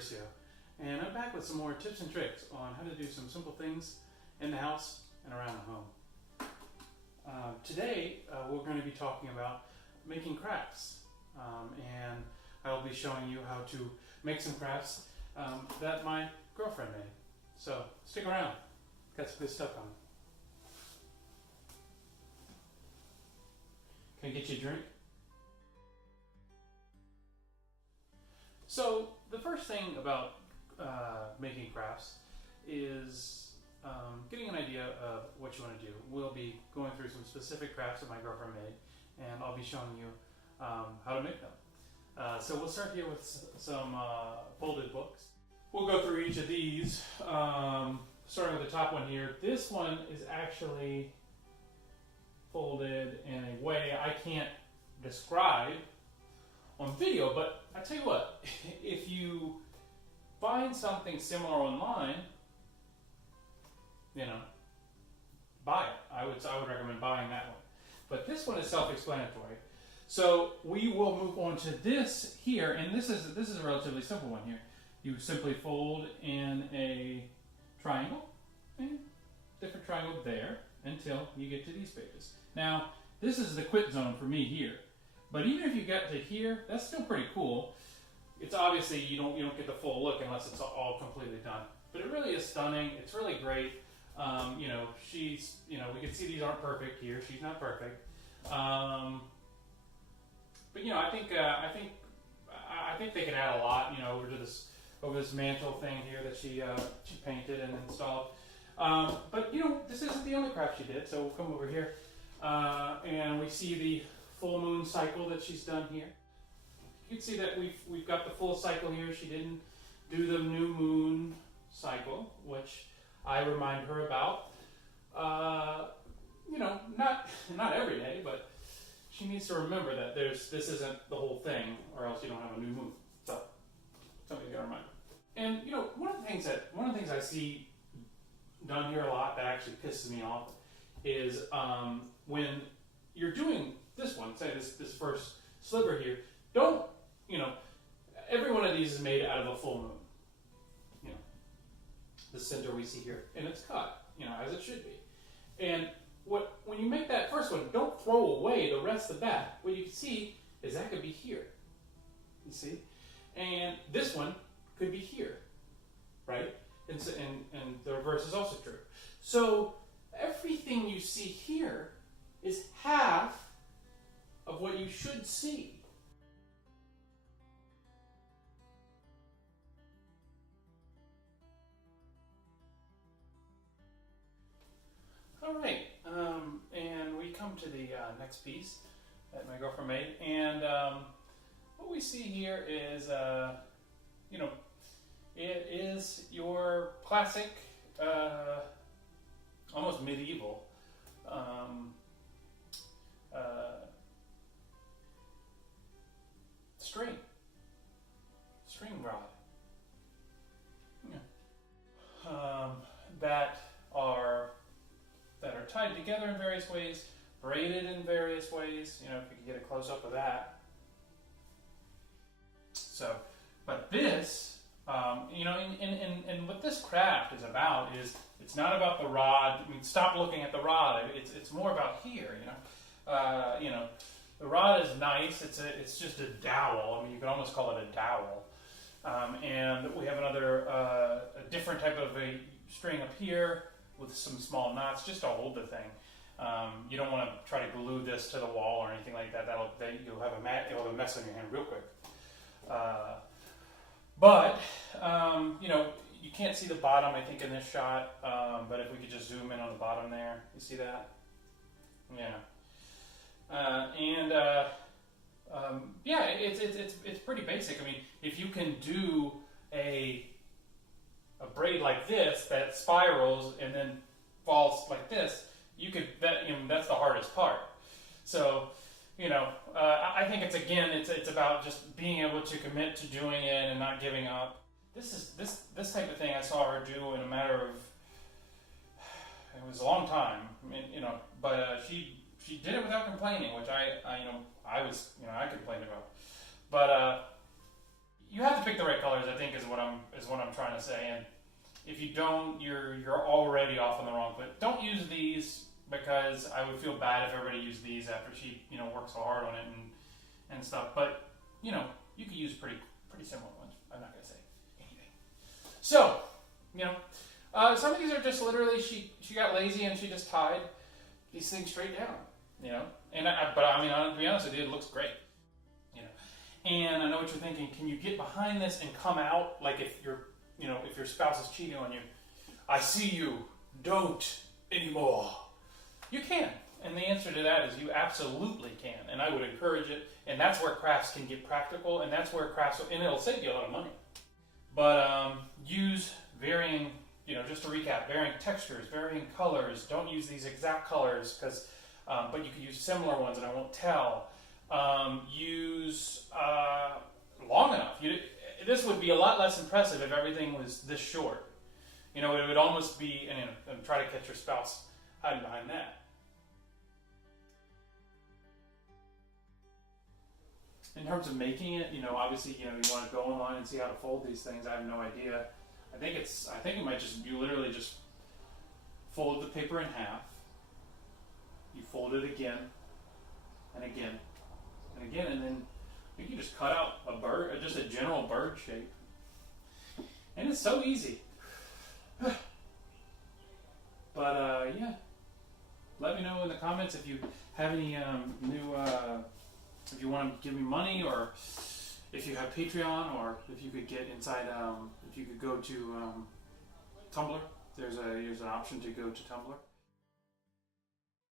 Curcio, and I'm back with some more tips and tricks on how to do some simple things in the house and around the home. Today we're going to be talking about making crafts, and I'll be showing you how to make some crafts that my girlfriend made. So stick around, got some good stuff on. Can I get you a drink? So the first thing about making crafts is getting an idea of what you want to do. We'll be going through some specific crafts that my girlfriend made, and I'll be showing you how to make them. So we'll start here with some folded books. We'll go through each of these, starting with the top one here. This one is actually folded in a way I can't describe on video, but I tell you what, if you find something similar online, buy it. I would recommend buying that one. But this one is self-explanatory. So we will move on to this here, and this is a relatively simple one here. You simply fold in a triangle, and different triangle there until you get to these pages. Now, this is the quit zone for me here. But even if you get to here, that's still pretty cool. It's obviously you don't get the full look unless it's all completely done. But it really is stunning. It's really great. We can see these aren't perfect here. She's not perfect. But I think they can add a lot. Over this mantle thing here that she painted and installed. But this isn't the only craft she did. So we'll come over here, and we see the full moon cycle that she's done here. You can see that we've got the full cycle here. She didn't do the new moon cycle, which I remind her about. Not every day, but she needs to remember that this isn't the whole thing, or else you don't have a new moon. So something to remind her. And one of the things I see done here a lot that actually pisses me off is when you're doing this one, say this first sliver here, every one of these is made out of a full moon. The center we see here, and it's cut, as it should be. And when you make that first one, don't throw away the rest of that. What you can see is that could be here, you see? And this one could be here, right? And the reverse is also true. So everything you see here is half of what you should see. All right, and we come to the next piece that my girlfriend made, and what we see here is, it is your classic, almost medieval string rod, that are tied together in various ways, braided in various ways. If you can get a close up of that. So, but this, and what this craft is about is it's not about the rod. Stop looking at the rod. It's more about here. The rod is nice. It's just a dowel. You could almost call it a dowel. And we have a different type of a string up here with some small knots just to hold the thing. You don't want to try to glue this to the wall or anything like that. You'll have a mess on your hand real quick. You can't see the bottom, I think, in this shot. But if we could just zoom in on the bottom there, you see that? Yeah. It's pretty basic. If you can do a braid like this that spirals and then falls like this, that's the hardest part. So, I think it's about just being able to commit to doing it and not giving up. This type of thing I saw her do in a matter of, it was a long time, but she did it without complaining, which I complained about. But you have to pick the right colors, I think, is what I'm trying to say. And if you don't, you're already off on the wrong foot. Don't use these, because I would feel bad if everybody used these after she, worked so hard on it and stuff. But, you could use pretty similar ones. I'm not going to say anything. So, some of these are just literally, she got lazy and she just tied these things straight down, And to be honest with you, it looks great, And I know what you're thinking. Can you get behind this and come out, like if your spouse is cheating on you? I see you. Don't anymore. You can. And the answer to that is you absolutely can. And I would encourage it. And that's where crafts can get practical. And that's where crafts, and it'll save you a lot of money. But use varying, just to recap, varying textures, varying colors. Don't use these exact colors, but you can use similar ones, and I won't tell. Use long enough. This would be a lot less impressive if everything was this short. It would almost be, and try to catch your spouse hiding behind that. In terms of making it, obviously, you want to go online and see how to fold these things. I have no idea. I think it might you literally just fold the paper in half. You fold it again, and again, and again, and then you can just cut out a bird, just a general bird shape. And it's so easy. But, yeah. Let me know in the comments if you have any new, if you want to give me money, or if you have Patreon, or if you could get inside, if you could go to Tumblr. There's an option to go to Tumblr.